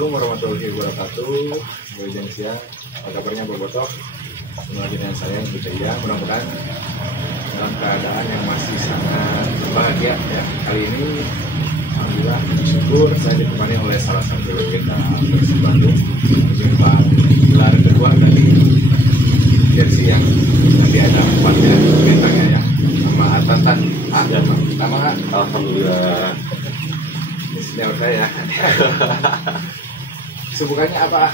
Assalamualaikum warahmatullahi wabarakatuh. Boyjan siang, apa kabarnya Bobotoh? Semua dengan saya Bucaya, mudah-mudahan dalam keadaan yang masih sangat bahagia ya. Kali ini alhamdulillah syukur saya ditemani oleh salah satu legenda Persib Bandung menjumpa gelar kedua dari jersey yang nanti ada 4 bintangnya ya. Sama Tantan. Ya, Sama alhamdulillah. Senior saya. Kesibukannya apa?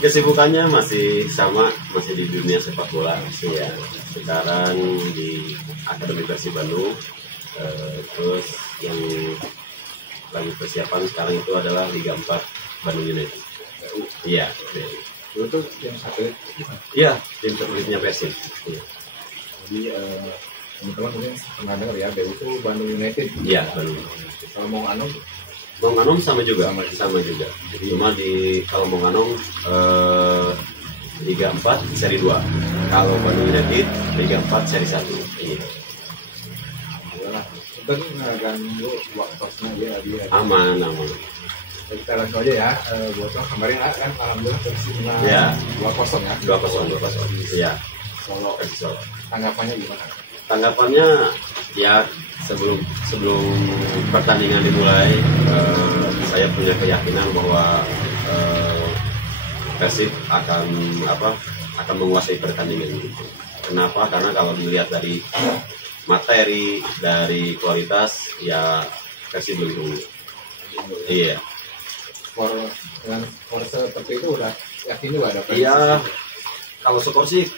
Kesibukannya masih sama, masih di dunia sepak bola sih ya. Sekarang di Akademi Persib Bandung. Terus yang lagi persiapan sekarang itu adalah Liga 4 Bandung United. Iya. Dulu tuh yang satelit. Iya, tim satelitnya Persib. Iya. Jadi teman-teman mungkin pernah dengar ya, BU itu Bandung United. Iya, Bandung. Kalau mau Anong Bong Anong sama juga. Jadi cuma kalau Bong Anong Liga 4 seri 2. Kalau Bandung United Liga 4 seri 1. Iya. adalah kita nggak ganggu waktunya dia. Aman. Kita langsung aja ya. Buat kemarin kan alhamdulillah Persib menang Ya. 2-0 ya. 2-0. Iya. Solo. Tanggapannya gimana? Tanggapannya ya sebelum pertandingan dimulai saya punya keyakinan bahwa Persib akan menguasai pertandingan itu. Kenapa? Karena kalau dilihat dari materi, dari kualitas ya Persib lebih unggul. Iya. Dengan skor seperti itu udah yakin juga ada Persib. Iya. Kalau skor sih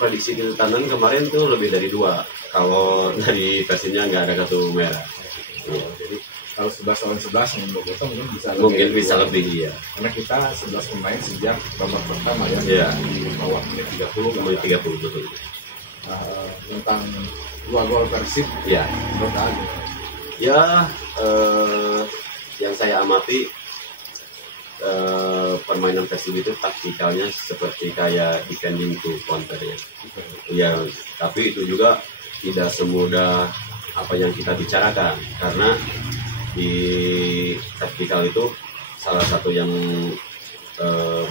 prediksi kita tandang kemarin tuh lebih dari 2. Kalau dari Persibnya nggak ada kartu merah. Jadi kalau 11 lawan 11 yang Bobotoh Mungkin bisa lebih ya. Karena kita 11 pemain sejak babak pertama ya. Iya. Di bawah menit 30. Menit 30 betul. Tentang 2 gol Persib. Iya. Menurut Anda? Ya, yang saya amati permainan Persib itu taktikalnya seperti kayak defending to counter ya. Ya, tapi itu juga tidak semudah apa yang kita bicarakan karena di taktikal itu salah satu yang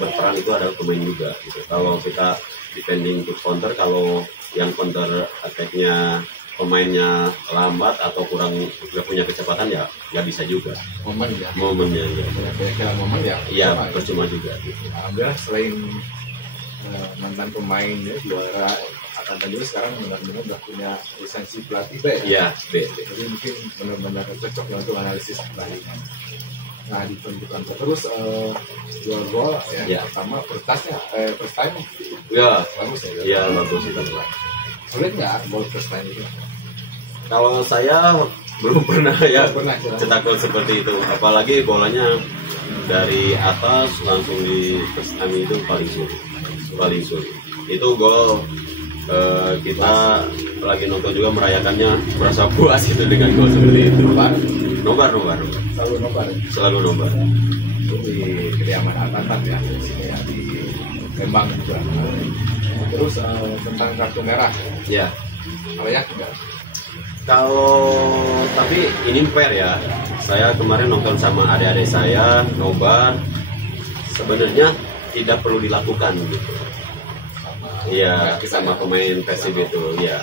berperan itu adalah pemain juga gitu. Kalau kita defending to counter, kalau yang counter attack-nya pemainnya lambat atau nggak punya kecepatan ya nggak bisa juga. Momennya ya. Kira-kira momen ya. Iya, percuma juga. Alhamdulillah selain mantan pemain ya, juara Tantan juga sekarang benar-benar udah punya lisensi pelatih B. Iya, B. Jadi mungkin benar-benar cocok ya untuk analisis pertandingan. Nah, ditunjukkan terus 2 gol ya. Pertama first time Ya, bagus ya. Iya, bagus itu. Sulit nggak gol first time itu? Kalau saya belum pernah ya Pernah, cetak gol seperti itu. Apalagi bolanya dari atas langsung di first time itu paling sulit. Itu gol kita lagi nonton juga merayakannya, merasa puas itu dengan gol seperti itu. Nobar. Selalu nobar. Di kediaman Tantan ya, di sini ya, di Lembang juga. Terus tentang kartu merah. Ya. Layak enggak? Tapi ini fair ya. Saya kemarin nonton sama adik-adik saya nobar. Sebenarnya tidak perlu dilakukan gitu. Iya, sama pemain Persib itu, ya.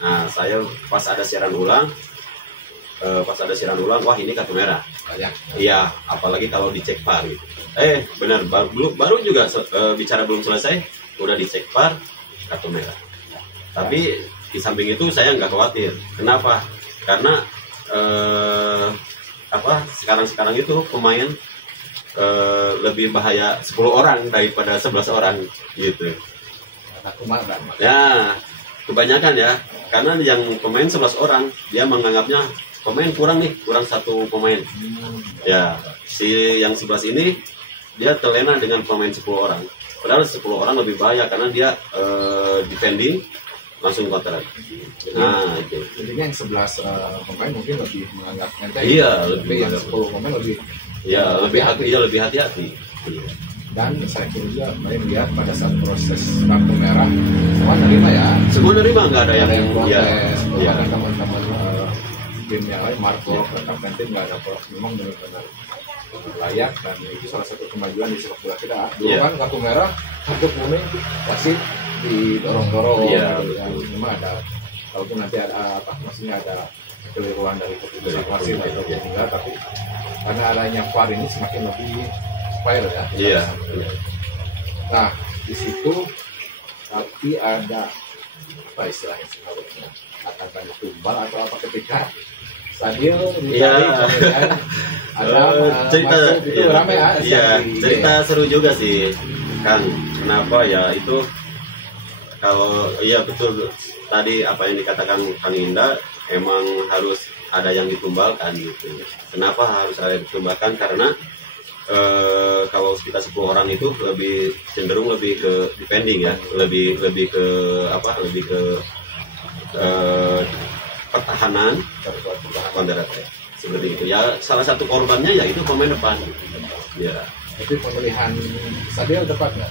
Nah, saya pas ada siaran ulang, wah ini kartu merah. Iya, apalagi kalau dicek VAR gitu. Benar, baru juga bicara belum selesai, udah dicek VAR, kartu merah. Tapi di samping itu saya nggak khawatir. Kenapa? Karena sekarang itu pemain lebih bahaya 10 orang daripada 11 orang gitu. Ya, kebanyakan ya. Karena yang pemain 11 orang, dia menganggapnya pemain kurang 1 pemain. Ya, yang 11 ini dia terlena dengan pemain 10 orang. Padahal 10 orang lebih bahaya karena dia defending langsung counter. Nah, itu. Jadi yang 11 pemain mungkin lebih menganggap enteng. Iya, lebih yang 10 pemain lebih. Ya, lebih hati-hati. Dan saya juga melihat pada saat proses kartu merah semua nerima nggak ada yang protes. Ya. Teman-teman tim yang lain Marco, kapten tim nggak ada protes. Memang benar-benar layak, dan itu salah satu kemajuan di sepak bola kita. Dulu Iya. kan kartu merah, kartu kuning, wasit didorong-dorong. Iya, gitu kan. Cuma ada, kalaupun nanti ada apa, maksudnya ada kekeliruan dari keputusan wasit atau enggak, tapi karena adanya VAR ini semakin lebih fair ya. Iya. Nah, di situ tapi ada apa istilahnya sebenarnya, akan banyak tumbal atau apa ketika Sadil ditarik, kemudian ada cerita masuk, itu ramai ya. iya, cerita seru juga sih Kang. Kenapa ya itu, kalau iya betul tadi apa yang dikatakan Kang Indah, emang harus ada yang ditumbalkan gitu. Kenapa harus ada yang ditumbalkan? Karena kalau kita 10 orang itu lebih cenderung lebih ke defending ya, lebih ke apa, lebih ke pertahanan, counter attack seperti itu ya. Salah satu korbannya ya itu pemain depan ya. Itu pemilihan Sadil tepat nggak?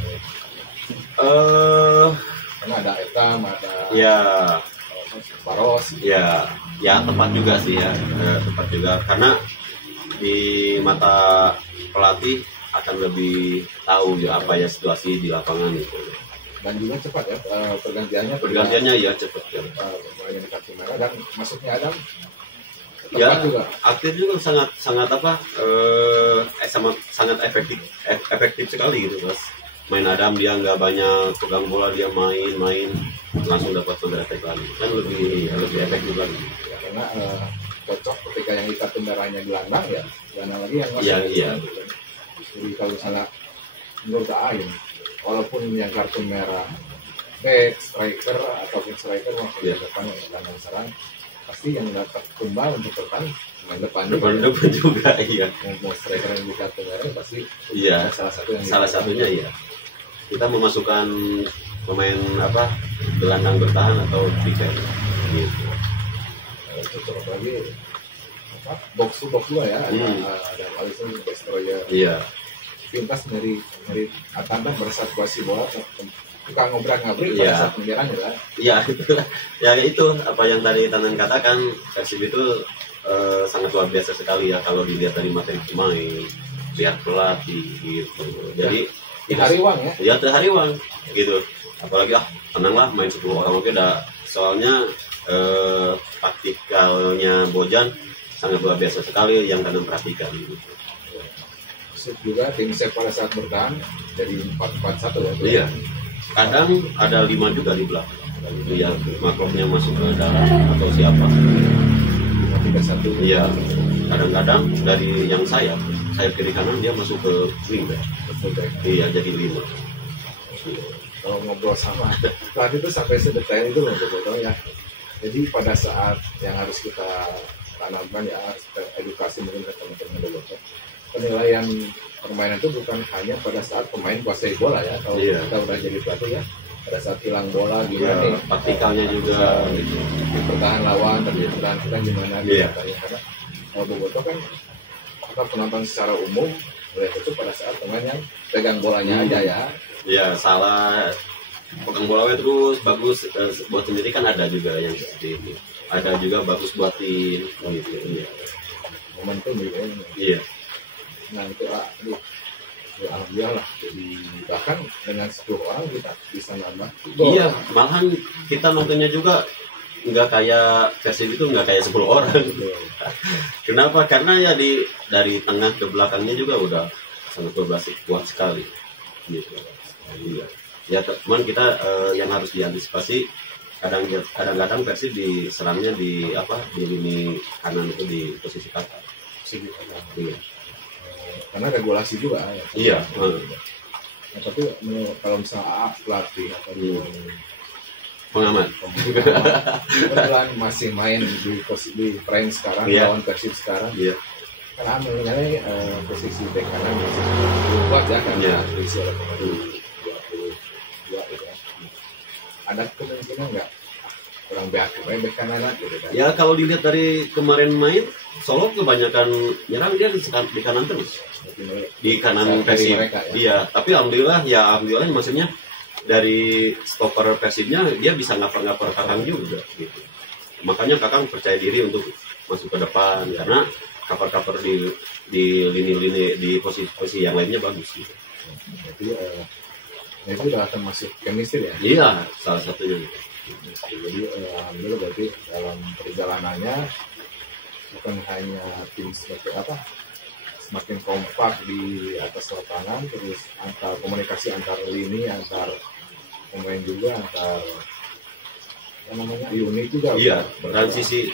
Karena ada Etam, ada Ya Baros. ya tepat juga sih ya, tepat juga karena di mata pelatih akan lebih tahu ya apa ya situasi di lapangan itu. Dan juga cepat ya Pergantiannya ya cepat ya. Pemain kartu merah dan masuknya Adam Ya, tepat juga. aktif juga sangat apa sangat efektif sekali gitu Mas. Main Adam dia nggak banyak pegang bola, dia main langsung dapat counter attack lagi, kan lebih efektif lagi. Ya, karena cocok ketika yang kartu merahnya gelandang ya, gelandang lagi yang masuk. Iya. Jadi kalau misalnya menurut Aing, walaupun yang kartu merah back, striker ataupun striker maksudnya depan gelandang serang, pasti yang dapat tumbal untuk depan depan juga iya. Mau striker yang di kartu merah pasti Iya. salah Satunya iya. Kita memasukkan pemain apa gelandang bertahan atau picker gitu. Cocok lagi apa box to box juga ya, ada Alisson Destroyer. Iya. Pintas dari Atantan pada saat kuasi bola, tukang ngobrak-ngabrik pada Iya. saat menyerang ya. Iya ya itu apa yang tadi Tanan katakan, Persib itu sangat luar biasa sekali ya kalau dilihat dari materi pemain, lihat pelatih gitu. Jadi Hariwang ya. Ya terhariwang gitu. Apalagi tenanglah main 10 orang oke dah. Soalnya taktikalnya Bojan sangat luar biasa sekali yang kalian perhatikan gitu. Persib juga tim saya pada saat bertahan jadi 4-4-1 ya. Iya. Kadang ada 5 juga di belakang. Iya, maklumnya masuk ke dalam atau siapa. 3-1. Iya. Kadang-kadang dari yang sayap kiri kanan dia masuk ke wing back. Iya, jadi 5. Kalau ngobrol sama pelatih itu sampai sedetail itu loh betul ya. Jadi pada saat yang harus kita tanamkan ya, kita edukasi mungkin ke teman-teman dulu. Penilaian permainan itu bukan hanya pada saat pemain kuasai bola ya. Kalau kita udah jadi pelatih ya, pada saat hilang bola gimana nih, taktikalnya juga gitu. Bertahan lawan, tapi bertahan kita gimana gitu. Karena kalau Boboto kan kita penonton secara umum melihat itu pada saat pemain yang pegang bolanya aja ya. Ya salah pegang bola terus bagus buat sendiri kan ada juga yang seperti ini. Ada juga bagus buat tim gitu. Iya. Momentum gitu. Iya. Nah itu aduh, ya alhamdulillah lah. Jadi bahkan dengan 10 orang kita bisa nambah. Iya, malahan kita nontonnya juga nggak kayak Persib itu nggak kayak 10 orang. Kenapa? Karena ya dari tengah ke belakangnya juga udah sangat kuat sekali. Gitu. Iya. Ya teman kita yang harus diantisipasi kadang-kadang Persib diserangnya di lini kanan itu di posisi kata. Iya. Karena regulasi juga ya. Iya. Nah, tapi kalau misalnya pelatih atau pengamat kebetulan masih main di frame sekarang lawan Persib sekarang. Iya. Karena mengenai posisi bek kanan masih kuat ya kan. Posisi oleh pemain 22 gitu ya. Ada kemungkinan nggak kurang bek kanan gitu kan? Ya kalau dilihat dari kemarin main Solo kebanyakan nyerang dia di kanan terus. Di kanan Persib. Ya. Iya, tapi alhamdulillah maksudnya dari stopper Persibnya dia bisa ngapar Kakang juga gitu. Makanya Kakang percaya diri untuk masuk ke depan karena cover di lini-lini di posisi yang lainnya bagus gitu. Jadi itu udah termasuk chemistry ya? Iya, salah satunya. Jadi alhamdulillah berarti dalam perjalanannya bukan hanya tim semakin kompak di atas lapangan, terus antar komunikasi antar lini, antar pemain juga, antar unit juga. Iya, transisi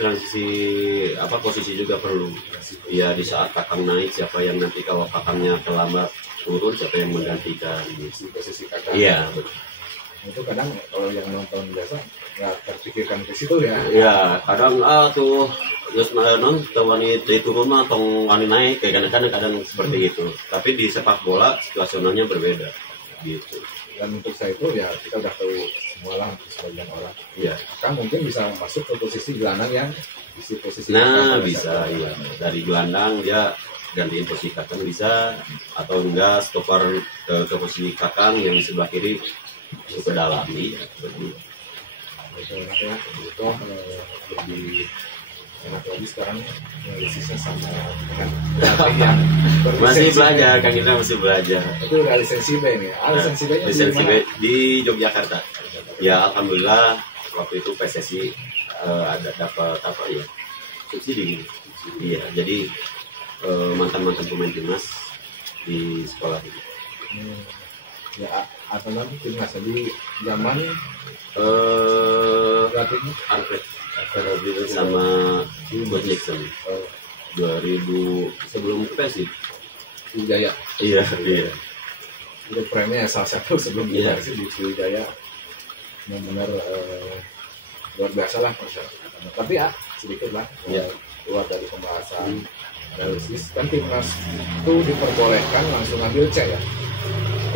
posisi juga perlu. Iya, di saat kakang naik, siapa yang nanti kalau kakangnya terlambat turun, siapa yang menggantikan posisi kakak. Iya. Itu kadang kalau yang nonton biasa nggak terpikirkan ke situ ya. Iya, kadang tuh terus wanita turun atau wanita naik, kayak kadang seperti itu. Tapi di sepak bola situasionalnya berbeda gitu. Dan untuk saya itu ya kita udah tahu semua lah untuk sebagian orang. Iya. Kan mungkin bisa masuk ke posisi gelandang yang isi posisi. Nah bisa, iya. Dari gelandang dia gantiin posisi kakang bisa, atau enggak stopper ke posisi kakang yang di sebelah kiri ke dalam. Iya. Betul ya. Itu lebih enak lagi sekarang analisisnya sama dengan yang masih belajar, Kang Indra masih belajar. Itu udah lisensi B nih. Lisensi B-nya lisensi B di Yogyakarta. Ya alhamdulillah waktu itu PSSI ada dapat apa ya subsidi. Iya, jadi mantan pemain timnas di sekolah itu. Ya atau nanti timnas di zaman pelatihnya Alfred sama Coach Jackson 2000 sebelum PSI Wijaya. Iya. Itu premnya salah satu sebelum PSI di Wijaya. Benar-benar luar biasa lah persyaratan. Tapi sedikit lah keluar dari pembahasan analisis. Kan timnas itu diperbolehkan langsung ambil C ya?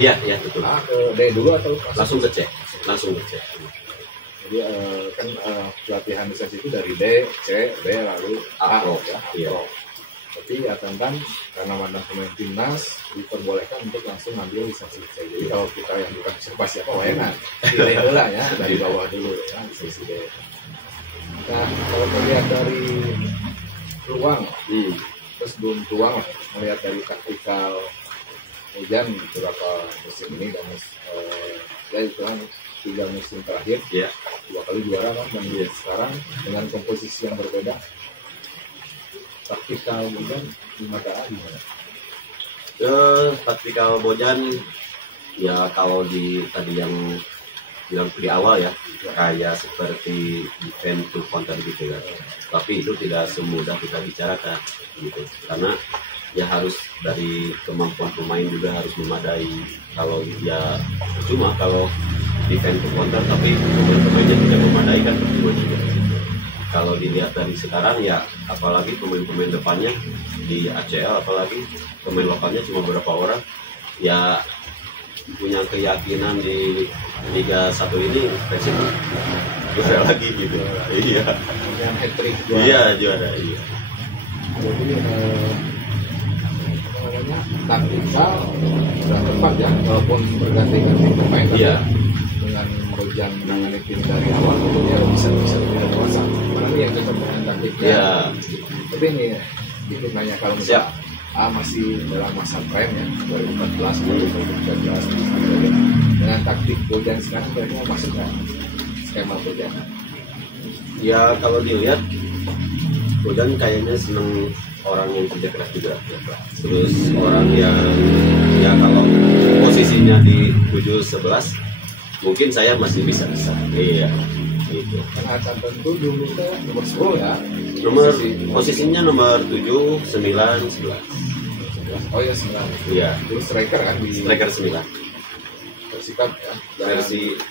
Iya betul. Ke D dulu atau langsung ke C? Langsung ke C. Jadi kan pelatihan lisensi itu dari D, C, B lalu A ya. Iya. Tapi ya tentang karena mantan pemain timnas diperbolehkan untuk langsung ambil lisensi C. Jadi kalau kita yang bukan siapa enak pilih dulu ya dari bawah dulu ya lisensi D. Nah kalau melihat dari peluang, terus belum peluang melihat dari taktikal hujan beberapa musim ini dan ya itu kan 3 musim terakhir, 2 kali juara kan, dan sekarang dengan komposisi yang berbeda. Taktikal Bojan di mata gimana? Taktikal Bojan ya kalau tadi yang bilang di awal ya kayak seperti defense to counter gitu ya. Tapi itu tidak semudah kita bicarakan gitu karena ya harus dari kemampuan pemain juga harus memadai. Kalau ya cuma kalau defense to counter tapi pemain-pemainnya tidak memadai kan percuma juga. Kalau dilihat dari sekarang ya apalagi pemain-pemain depannya di ACL apalagi pemain lokalnya cuma beberapa orang ya punya keyakinan di Liga 1 ini Persib juara lagi gitu. Iya. Yang hat-trick juara. Iya juara. Iya. Jadi taktikal sudah tepat ya walaupun berganti-ganti pemain dengan Bojan menangani tim dari awal itu dia bisa lebih dewasa. Karena ini yang cocok dengan taktiknya. Iya. Tapi ini sedikit nanya kalau misalnya masih dalam masa prime ya 2014, 2013 dengan taktik Bojan sekarang kayaknya masuk kan skema Bojan. Ya kalau dilihat Bojan kayaknya seneng orang yang kerja keras juga. Terus orang yang ya kalau posisinya di 7-11 mungkin saya masih bisa. Iya. Gitu. Karena tentu dulu itu nomor 10 ya. Posisinya nomor 7, 9, 11. Oh ya 9. Iya. Dulu striker kan di striker 9. Persikap ya.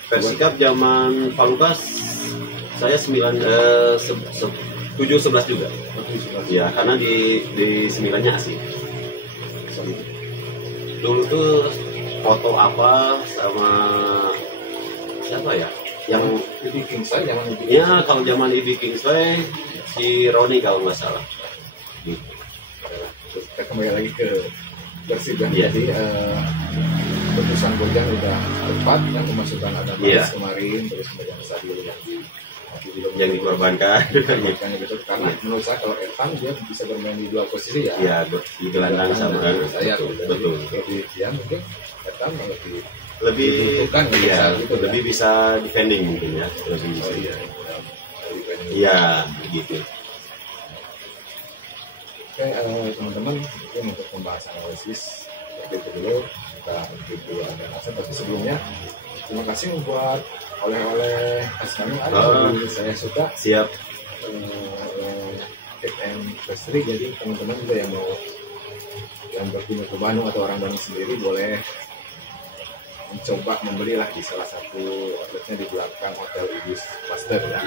Persikap zaman Palukas saya 7-11 juga. Ya, karena di 9-nya asing. Dulu tuh foto apa sama siapa ya? Yang Ibi Kingsley zaman itu. Ya, kalau zaman Ibi Kingsley si Roni kalau nggak salah. Gitu. Kita kembali lagi ke Persib ya. Iya. Jadi keputusan Bojan udah tepat kan memasukkan ada kemarin terus kemudian Sadil yang di tapi belum yang dikorbankan. dikorbankan gitu. Karena menurut saya kalau Evan dia bisa bermain di dua posisi ya. Ya, di gelandang sama kan. Saya Betul. Betul. Ya mungkin Evan Lebih dibutuhkan iya, gitu, lebih bisa defending mungkin ya. Lebih bisa. iya. Iya, begitu. Oke, teman-teman, mungkin untuk pembahasan analisis seperti itu dulu. Kita itu ada rasa, tapi sebelumnya terima kasih buat oleh-oleh khas kami saya suka. Siap. Cake and pastry, jadi teman-teman juga yang mau yang berkunjung ke Bandung atau orang Bandung sendiri boleh mencoba membelilah di salah satu outletnya di belakang Hotel Ibis Master ya.